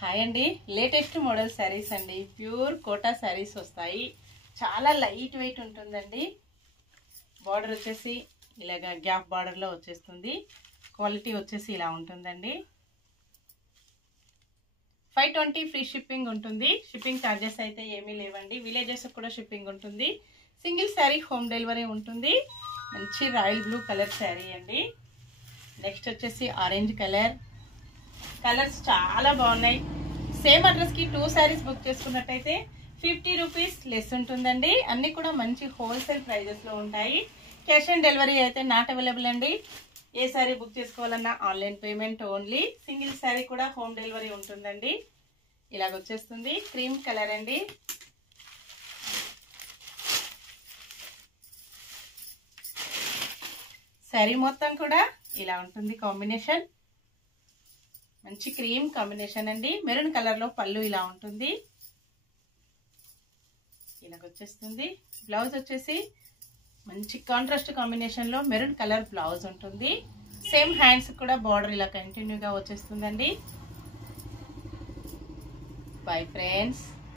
Hi అండి, latest model saris అండి. Pure quota saris వస్తాయి. చాలా లైట్ వెయిట్ ఉంటుందండి. బార్డర్ వచ్చేసి ఇలాగా గ్యాప్ బార్డర్లో వచ్చేస్తుంది. క్వాలిటీ వచ్చేసి ఇలా ఉంటుందండి. 520 ఫ్రీ షిప్పింగ్ ఉంటుంది. షిప్పింగ్ ఛార్జెస్ అయితే ఏమీ లేవండి. విలేజెస్ కూడా షిప్పింగ్ ఉంటుంది. సింగిల్ శారీ హోమ్ డెలివరీ ఉంటుంది. మంచి రాయల్ బ్లూ కలర్ శారీ అండి. నెక్స్ట్ వచ్చేసి ఆరెంజ్ కలర్. కలర్స్ చాలా బాగున్నాయి. సేమ్ అడ్రస్ కి 2 శారీస్ బుక్ చేసుకున్నట్టయితే 50 రూపీస్ లెస్ ఉంటుందండి. అన్ని కూడా మంచి హోల్సేల్ ప్రైజెస్ లో ఉంటాయి. క్యాష్ ఆన్ డెలివరీ అయితే నాట్ అవైలబుల్ అండి. ఏ శారీ బుక్ చేసుకోవాలన్నా online payment only. Single sari కూడా హోమ్ డెలివరీ ఉంటుందండి. ఇలాగ వచ్చేస్తుంది. క్రీమ్ కలర్ అండి. శారీ మొత్తం కూడా ఇలా ఉంటుంది కాంబినేషన్. మంచి క్రీమ్ కాంబినేషన్ అండి. మెరూన్ కలర్ లో పళ్ళు ఇలా ఉంటుంది. ఇలాగొచ్చేస్తుంది. బ్లౌజ్ వచ్చేసి మంచి కాంట్రాస్ట్ కాంబినేషన్ లో మెరూన్ కలర్ బ్లౌజ్ ఉంటుంది. సేమ్ హ్యాండ్స్ కూడా బార్డర్ ఇలా కంటిన్యూగా వచ్చేస్తుందండి. Bye friends.